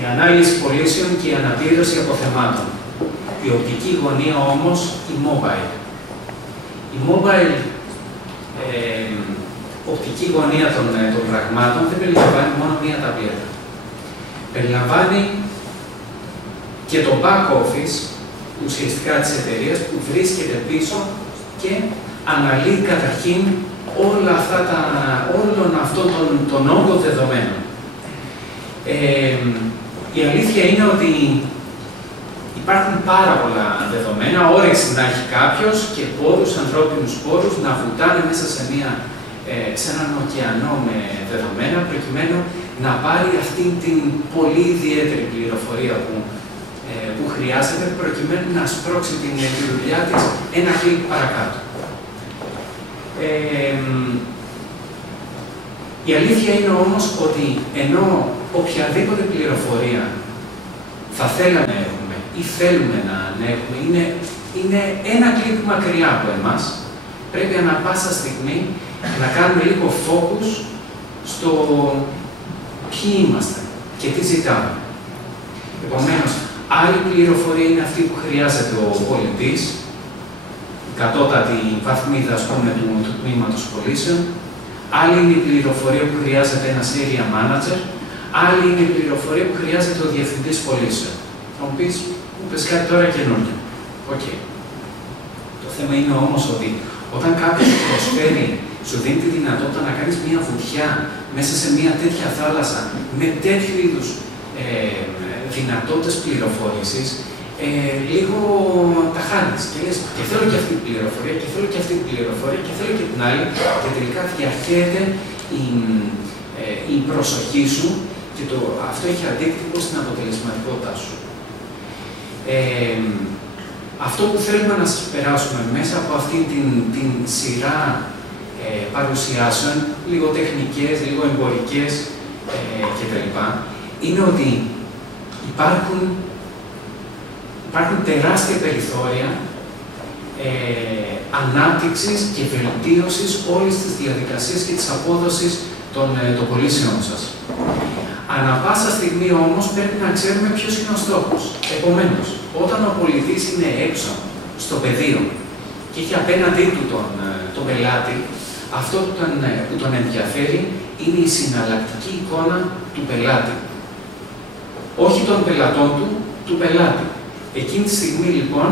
η ανάλυση πωλήσεων και η αναπλήρωση αποθεμάτων. Η οπτική γωνία όμως, η mobile. Η mobile οπτική γωνία των πραγμάτων δεν περιλαμβάνει μόνο μία ταμπλέτα. Περιλαμβάνει και το back office, ουσιαστικά της εταιρείας, που βρίσκεται πίσω και αναλύει καταρχήν όλον αυτόν τον όγκο δεδομένων. Η αλήθεια είναι ότι υπάρχουν πάρα πολλά δεδομένα, όρεξη να έχει κάποιος και πόρους, ανθρώπινους πόρους, να βουτάνε μέσα σε έναν ωκεανό με δεδομένα, προκειμένου να πάρει αυτή την πολύ ιδιαίτερη πληροφορία που χρειάζεται, προκειμένου να σπρώξει τη δουλειά της ένα κλικ παρακάτω. Η αλήθεια είναι όμως ότι ενώ οποιαδήποτε πληροφορία θα θέλαμε να έχουμε ή θέλουμε να έχουμε, είναι ένα κλικ μακριά από εμάς, πρέπει ανά πάσα στιγμή να κάνουμε λίγο focus στο ποιοι είμαστε και τι ζητάμε. Επομένως, άλλη πληροφορία είναι αυτή που χρειάζεται ο πολιτής, η κατώτατη βαθμίδα, ας πούμε, του τμήματος πωλήσεων. Άλλη είναι η πληροφορία που χρειάζεται ένας area manager. Άλλη είναι η πληροφορία που χρειάζεται ο διευθυντής πωλήσεων. Θα μου πεις κάτι τώρα καινούργιο. Οκ. Το θέμα είναι όμως ότι όταν κάποιος προσφέρει, σου δίνει τη δυνατότητα να κάνεις μια βουτιά μέσα σε μια τέτοια θάλασσα με τέτοιου είδους δυνατότητες πληροφόρησης, λίγο τα χάνεις και λες και θέλω και αυτή την πληροφορία και θέλω και αυτή την πληροφορία και θέλω και την άλλη και τελικά διαχέεται η προσοχή σου και αυτό έχει αντίκτυπο στην αποτελεσματικότητά σου. Αυτό που θέλουμε να σας περάσουμε μέσα από αυτή την σειρά παρουσιάσεων, λίγο τεχνικές, λίγο εμπορικές κτλ. Είναι ότι υπάρχουν τεράστια περιθώρια ανάπτυξης και βελτίωσης όλης της διαδικασίας και της απόδοσης των πωλήσεων σας. Ανά πάσα στιγμή όμως πρέπει να ξέρουμε ποιος είναι ο στόχος. Επομένως, όταν ο πολιτής είναι έξω στο πεδίο και έχει απέναντί του τον πελάτη, αυτό που τον ενδιαφέρει είναι η συναλλακτική εικόνα του πελάτη. Όχι των πελατών του πελάτη. Εκείνη τη στιγμή λοιπόν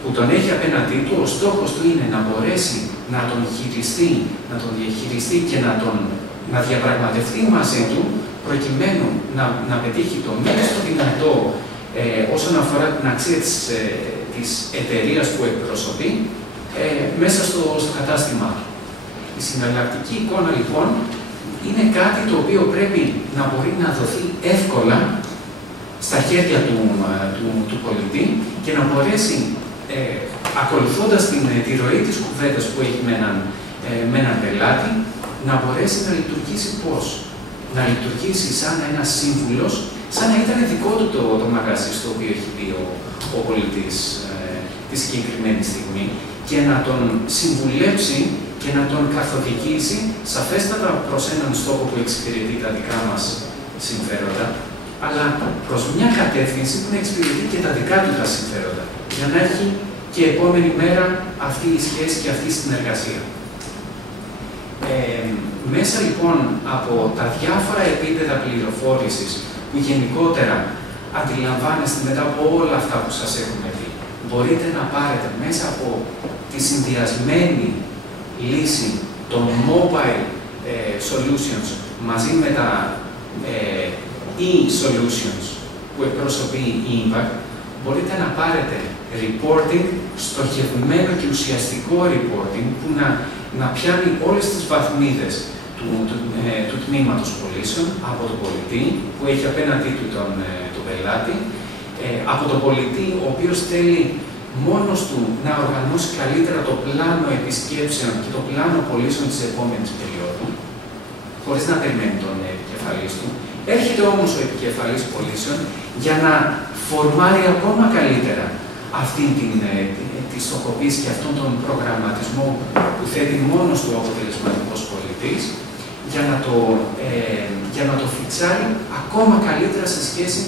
που τον έχει απέναντί του, ο στόχος του είναι να μπορέσει να τον διαχειριστεί και να διαπραγματευτεί μαζί του, προκειμένου να πετύχει το μέγιστο δυνατό όσον αφορά την αξία της εταιρείας που εκπροσωπεί μέσα στο κατάστημά του. Η συναλλακτική εικόνα λοιπόν είναι κάτι το οποίο πρέπει να μπορεί να δοθεί εύκολα στα χέρια του πολιτή και να μπορέσει, ακολουθώντας τη ροή της κουβέντας που έχει με έναν πελάτη, να μπορέσει να λειτουργήσει πώς. Να λειτουργήσει σαν ένας σύμβουλος, σαν να ήταν δικό του το μαγαζί στο οποίο έχει πει ο πολιτής τη συγκεκριμένη στιγμή και να τον συμβουλέψει και να τον καθοδηγήσει σαφέστατα προς έναν στόχο που εξυπηρετεί τα δικά μας συμφέροντα, αλλά προς μια κατεύθυνση που να εξυπηρετεί και τα δικά του τα συμφέροντα, για να έχει και επόμενη μέρα αυτή η σχέση και αυτή η συνεργασία. Μέσα λοιπόν από τα διάφορα επίπεδα πληροφόρησης που γενικότερα αντιλαμβάνεστε μετά από όλα αυτά που σας έχουμε δει, μπορείτε να πάρετε μέσα από τη συνδυασμένη λύση των mobile solutions μαζί με τα e-solutions που εκπροσωπεί η Impact, μπορείτε να πάρετε reporting, στοχευμένο και ουσιαστικό reporting που να πιάνει όλες τις βαθμίδες του τμήματος πωλήσεων από τον πολιτή που έχει απέναντί του τον πελάτη, από τον πολιτή ο οποίος θέλει μόνος του να οργανώσει καλύτερα το πλάνο επισκέψεων και το πλάνο πωλήσεων της επόμενης περίοδου, χωρίς να περιμένει τον επικεφαλής του. Έρχεται όμως ο επικεφαλής πωλήσεων για να φορμάρει ακόμα καλύτερα αυτή τη στοχοποίηση και αυτόν τον προγραμματισμό που θέτει μόνος του ο αποτελεσματικός πολιτής για να το φιξάρει ακόμα καλύτερα σε σχέση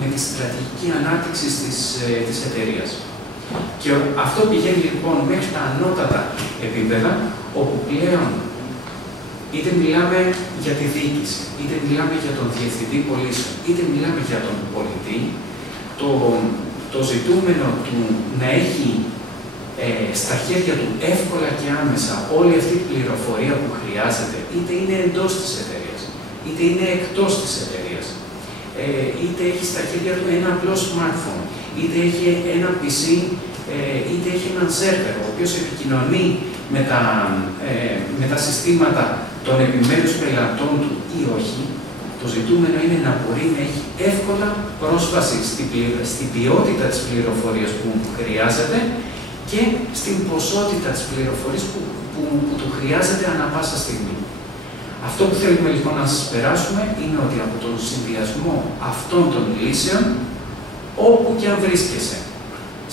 με τη στρατηγική ανάπτυξη της εταιρείας. Και αυτό πηγαίνει λοιπόν μέχρι τα ανώτατα επίπεδα, όπου πλέον είτε μιλάμε για τη διοίκηση, είτε μιλάμε για τον διευθυντή πωλήσεων, είτε μιλάμε για τον πολιτή, το ζητούμενο του να έχει στα χέρια του εύκολα και άμεσα όλη αυτή η πληροφορία που χρειάζεται, είτε είναι εντός της εταιρείας, είτε είναι εκτός της εταιρείας, είτε έχει στα χέρια του ένα απλό smartphone, είτε έχει ένα PC, είτε έχει έναν σερβερ, ο οποίος επικοινωνεί με τα συστήματα των επιμέρους πελατών του ή όχι. Το ζητούμενο είναι να μπορεί να έχει εύκολα πρόσβαση στην ποιότητα της πληροφορίας που χρειάζεται και στην ποσότητα της πληροφορίας που του χρειάζεται ανά πάσα στιγμή. Αυτό που θέλουμε λοιπόν να σας περάσουμε είναι ότι από τον συνδυασμό αυτών των λύσεων, όπου και αν βρίσκεσαι,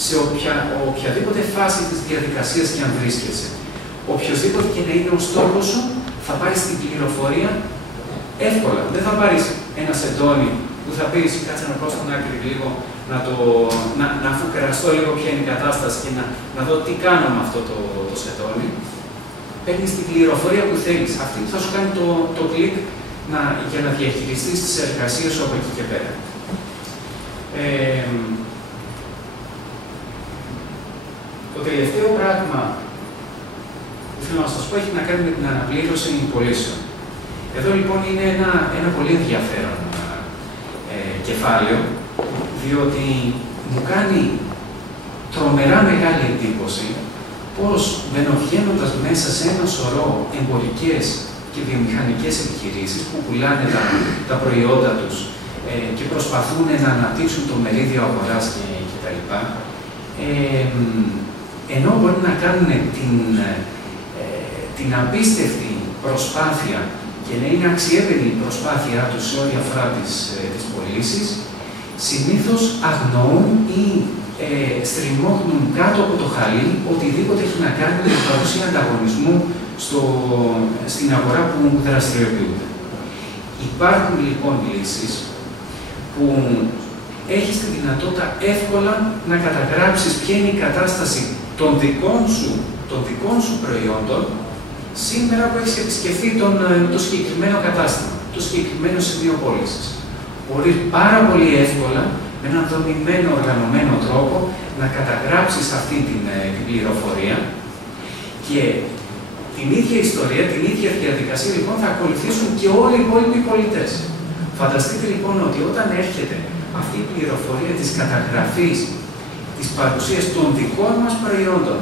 σε οποιαδήποτε φάση της διαδικασίας και αν βρίσκεσαι, οποιοσδήποτε και να είναι ο στόχος σου, θα πάρεις την πληροφορία εύκολα. Δεν θα πάρεις ένα σεντόνι που θα πεις, κάτσε να πάω στον άκρη λίγο, να αφουκραστώ λίγο ποια είναι η κατάσταση και να δω τι κάνω με αυτό το σεντόνι. Παίρνεις την πληροφορία που θέλεις. Αυτή θα σου κάνει το κλικ για να διαχειριστείς τις εργασίες σου από εκεί και πέρα. Το τελευταίο πράγμα που θέλω να σας πω έχει να κάνει με την αναπλήρωση πωλήσεων. Εδώ λοιπόν είναι ένα πολύ ενδιαφέρον κεφάλαιο, διότι μου κάνει τρομερά μεγάλη εντύπωση πώς μπαινοβγαίνοντας μέσα σε ένα σωρό εμπορικές και βιομηχανικές επιχειρήσεις που πουλάνε τα προϊόντα τους και προσπαθούν να αναπτύξουν το μερίδιο αγοράς κτλ. Ενώ μπορεί να κάνουν την απίστευτη προσπάθεια και να είναι αξιέπαινη η προσπάθειά τους σε ό,τι αφορά τις πωλήσεις, συνήθως αγνοούν ή στριμώχνουν κάτω από το χαλί οτιδήποτε έχει να κάνει με την παρουσία ανταγωνισμού στην αγορά που δραστηριοποιούνται. Υπάρχουν λοιπόν λύσεις που έχεις τη δυνατότητα εύκολα να καταγράψεις ποια είναι η κατάσταση των δικών σου προϊόντων σήμερα που έχεις επισκεφθεί το συγκεκριμένο κατάστημα, το συγκεκριμένο σημείο πώλησης. Μπορείς πάρα πολύ εύκολα, με έναν δομημένο, οργανωμένο τρόπο, να καταγράψεις αυτή την πληροφορία και την ίδια ιστορία, την ίδια διαδικασία λοιπόν θα ακολουθήσουν και όλοι οι υπόλοιποι πολιτές. Φανταστείτε λοιπόν ότι όταν έρχεται αυτή η πληροφορία της καταγραφής της παρουσίας των δικών μας προϊόντων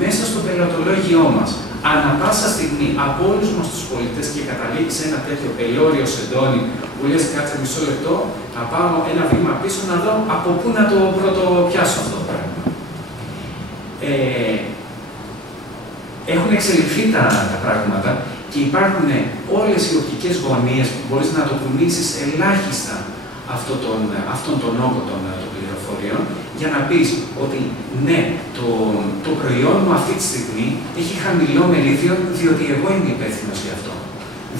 μέσα στο πελατολόγιό μας, ανά πάσα στιγμή από όλους μας τους πολίτες και καταλήγει σε ένα τέτοιο πελώριο σεντόνι που λες κάτσε μισό λεπτό, να πάω ένα βήμα πίσω να δω από πού να το πρώτο πιάσω αυτό το πράγμα. Έχουν εξελιχθεί τα πράγματα και υπάρχουν όλες οι οπτικές γωνίες που μπορείς να το κουνήσεις ελάχιστα αυτόν τον όγκο των πληροφοριών για να πεις ότι ναι, το προϊόν μου αυτή τη στιγμή έχει χαμηλό μερίδιο διότι εγώ είμαι υπεύθυνος γι' αυτό.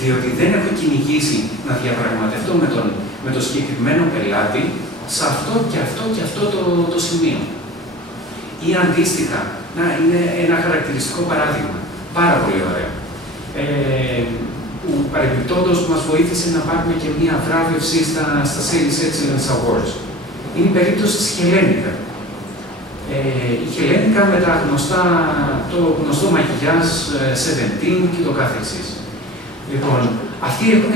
Διότι δεν έχω κυνηγήσει να διαπραγματευτώ με το συγκεκριμένο πελάτη σε αυτό και αυτό και αυτό το σημείο. Ή αντίστοιχα, να είναι ένα χαρακτηριστικό παράδειγμα, πάρα πολύ ωραίο, που παρεμπιπτόντως μας βοήθησε να πάρουμε και μία βράβευση στα Sales Excellence Awards. Είναι η περίπτωση της Hellenic. Η Hellenic με το γνωστό μακιγιάζ 17 και το καθεξής. Λοιπόν, αυτοί έχουν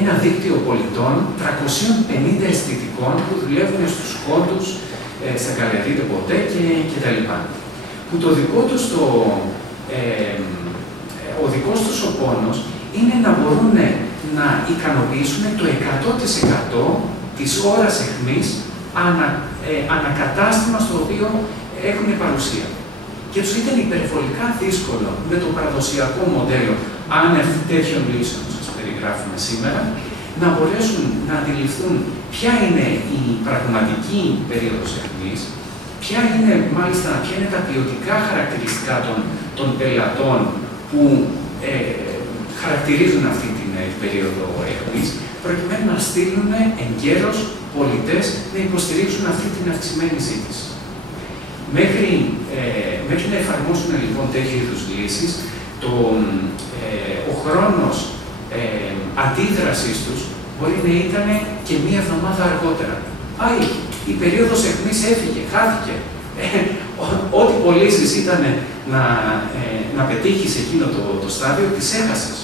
ένα δίκτυο πολιτών 350 αισθητικών που δουλεύουν στους κόντους, στα Καλερίδε ποτέ κτλ. Που ο δικός τους ο πόνος είναι να μπορούν να ικανοποιήσουν το 100% της ώρας αιχμής ανακατάστημα στο οποίο έχουν παρουσία. Και τους ήταν υπερβολικά δύσκολο με το παραδοσιακό μοντέλο άνευ τέτοιων λύσεων που σας περιγράφουμε σήμερα, να μπορέσουν να αντιληφθούν ποια είναι η πραγματική περίοδος αιχμής, ποια είναι τα ποιοτικά χαρακτηριστικά των πελατών που χαρακτηρίζουν αυτή την περίοδο εχμής, προκειμένου να στείλουν εγκαίρως πολιτές να υποστηρίξουν αυτή την αυξημένη ζήτηση. Μέχρι να εφαρμόσουν λοιπόν τέτοιου είδους λύσεις, ο χρόνος αντίδρασης τους μπορεί να ήταν και μία εβδομάδα αργότερα. Η περίοδος αιχμής έφυγε, χάθηκε. Ό,τι πωλήσεις ήταν να πετύχεις εκείνο το στάδιο, τις έχασες.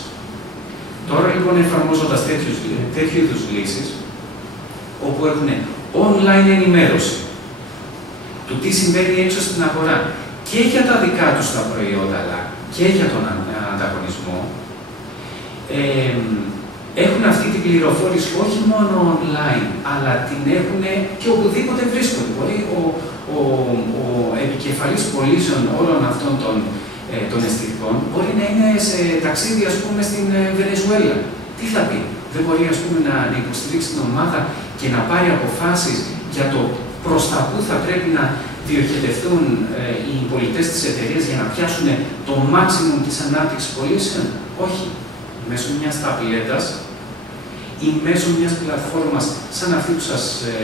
Τώρα λοιπόν εφαρμόζοντας τέτοιου είδους λύσεις, όπου έχουν online ενημέρωση του τι συμβαίνει έξω στην αγορά και για τα δικά τους τα προϊόντα, αλλά και για τον ανταγωνισμό, έχουν αυτή την πληροφόρηση όχι μόνο online, αλλά την έχουν και οπουδήποτε βρίσκονται. Μπορεί ο επικεφαλής πωλήσεων όλων αυτών των αισθητικών μπορεί να είναι σε ταξίδι, ας πούμε, στην Βενεζουέλα. Τι θα πει, δεν μπορεί, ας πούμε, να υποστηρίξει την ομάδα και να πάρει αποφάσεις για το προς τα που θα πρέπει να διοχετευτούν οι πολιτές της εταιρείας για να πιάσουν το maximum της ανάπτυξης πωλήσεων? Όχι. Μέσω μιας ταμπλέτας ή μέσω μιας πλατφόρμας σαν αυτή που σας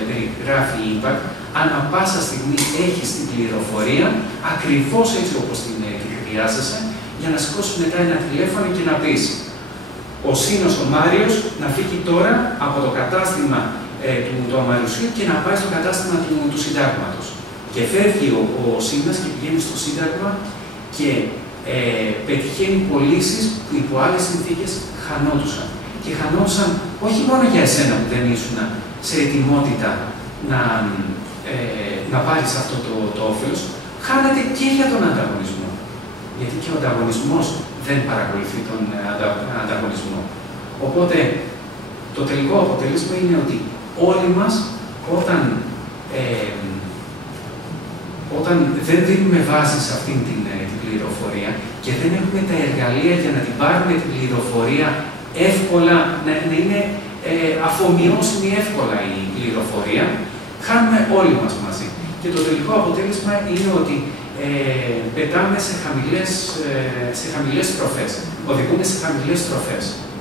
περιγράφει η Impact, ανά πάσα στιγμή έχεις την πληροφορία ακριβώς έτσι όπως την χρειάζεσαι, για να σηκώσεις μετά ένα τηλέφωνο και να πεις ο Σίνος ο Μάριος να φύγει τώρα από το κατάστημα του Αμαρουσίου και να πάει στο κατάστημα του Συντάγματος. Και φεύγει ο Σίνας και πηγαίνει στο Σύνταγμα και πετυχαίνει πωλήσεις που υπό άλλες συνθήκες χανόντουσαν. Και χανόντουσαν όχι μόνο για εσένα που δεν ήσουν σε ετοιμότητα να πάρεις αυτό το όφελος, χάνατε και για τον ανταγωνισμό. Γιατί και ο ανταγωνισμός δεν παρακολουθεί τον ανταγωνισμό. Οπότε, το τελικό αποτέλεσμα είναι ότι όλοι μας, όταν δεν δίνουμε βάση σε αυτήν την πληροφορία και δεν έχουμε τα εργαλεία για να την πάρουμε την πληροφορία εύκολα, να είναι αφομοιώσιμη εύκολα η πληροφορία, χάνουμε όλοι μας μαζί. Και το τελικό αποτέλεσμα είναι ότι πετάμε σε χαμηλές τροφές, οδηγούμε σε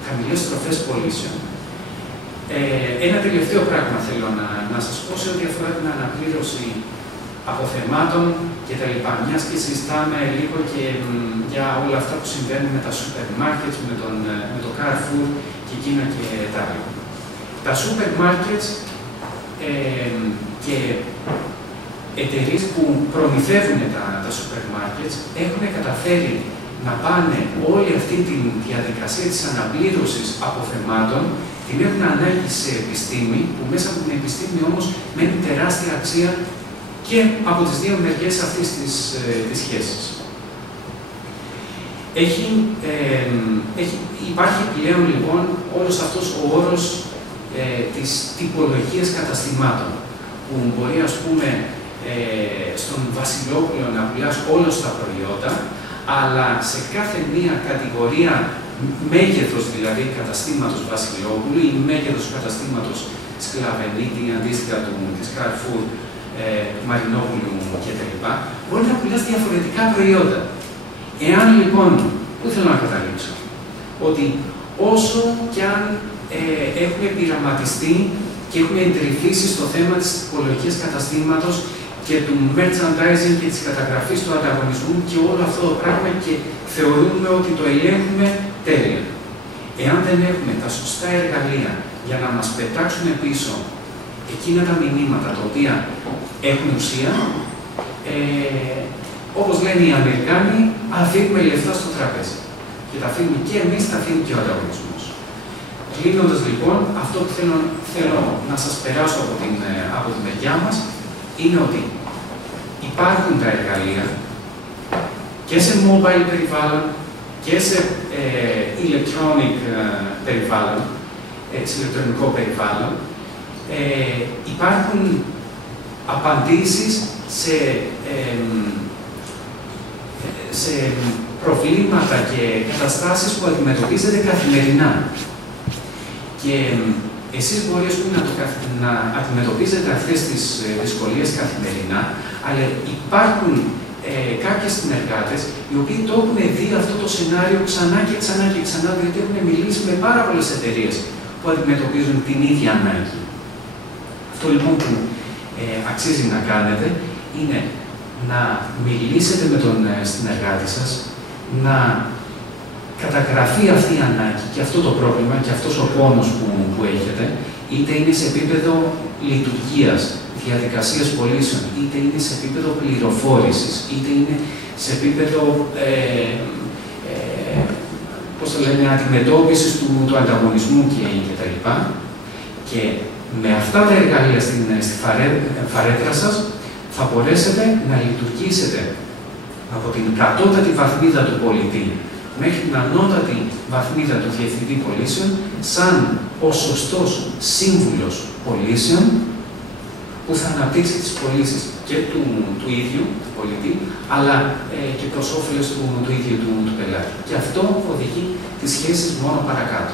χαμηλές τροφές πωλήσεων. Ένα τελευταίο πράγμα θέλω να σας πω σε ό,τι αφορά την αναπλήρωση αποθεμάτων κτλ. Μιας και συζητάμε λίγο και για όλα αυτά που συμβαίνουν με τα σούπερ μάρκετς, με το Carrefour και εκείνα και τα άλλα. Τα σούπερ μάρκετς και εταιρείες που προμηθεύουν τα σούπερ μάρκετς έχουν καταφέρει να πάνε όλη αυτή τη διαδικασία της αναπλήρωσης αποθεμάτων, την έχουν ανάγκη σε επιστήμη, που μέσα από την επιστήμη όμως μένει τεράστια αξία και από τις δύο μεριές αυτής της σχέσης. Υπάρχει πλέον λοιπόν όλος αυτός ο όρος της τυπολογίας καταστημάτων, που μπορεί, ας πούμε, στον Βασιλόπουλο να πουλάς όλα τα προϊόντα, αλλά σε κάθε μία κατηγορία, μέγεθος δηλαδή καταστήματος Βασιλόπουλου ή μέγεθος καταστήματος Σκλαβενίτη, αντίστοιχα της Carrefour, Μαρινόπουλου κτλ., μπορεί να πουλάς διαφορετικά προϊόντα. Εάν λοιπόν, πού θέλω να καταλήξω, ότι όσο κι αν έχουμε πειραματιστεί και έχουμε εντρυφήσει στο θέμα της τυπολογίας καταστήματος και του merchandising και της καταγραφής του ανταγωνισμού και όλο αυτό το πράγμα και θεωρούμε ότι το ελέγχουμε τέλεια. Εάν δεν έχουμε τα σωστά εργαλεία για να μας πετάξουν πίσω εκείνα τα μηνύματα τα οποία έχουν ουσία, όπως λένε οι Αμερικάνοι, αφήνουμε λεφτά στο τραπέζι. Και τα αφήνουμε και εμείς, τα αφήνει και ο ανταγωνισμός. Κλείνοντας λοιπόν, αυτό που θέλω να σας περάσω από τη μεριά μας είναι ότι υπάρχουν τα εργαλεία και σε mobile περιβάλλον και σε electronic περιβάλλον, σε ηλεκτρονικό περιβάλλον. Υπάρχουν απαντήσεις σε προβλήματα και καταστάσεις που αντιμετωπίζετε καθημερινά. Και εσείς μπορείτε να αντιμετωπίζετε αυτές τις δυσκολίες καθημερινά, αλλά υπάρχουν κάποιοι συνεργάτες οι οποίοι το έχουν δει αυτό το σενάριο ξανά και ξανά και ξανά, διότι έχουν μιλήσει με πάρα πολλές εταιρείες που αντιμετωπίζουν την ίδια ανάγκη. Αυτό λοιπόν που αξίζει να κάνετε είναι να μιλήσετε με τον συνεργάτη σας, να καταγραφεί αυτή η ανάγκη και αυτό το πρόβλημα και αυτός ο πόνος που έχετε, είτε είναι σε επίπεδο λειτουργίας, διαδικασίας πωλήσεων, είτε είναι σε επίπεδο πληροφόρησης, είτε είναι σε επίπεδο αντιμετώπισης του ανταγωνισμού κτλ. Και με αυτά τα εργαλεία στη φαρέτρα σας θα μπορέσετε να λειτουργήσετε από την κατώτατη βαθμίδα του πολιτή μέχρι την ανώτατη βαθμίδα του διευθυντή πωλήσεων σαν ο σωστός σύμβουλος πωλήσεων που θα αναπτύξει τις πωλήσεις και του ίδιου του πολιτή, αλλά και προς όφελος του ίδιου του πελάτη. Και αυτό οδηγεί τις σχέσεις μόνο παρακάτω.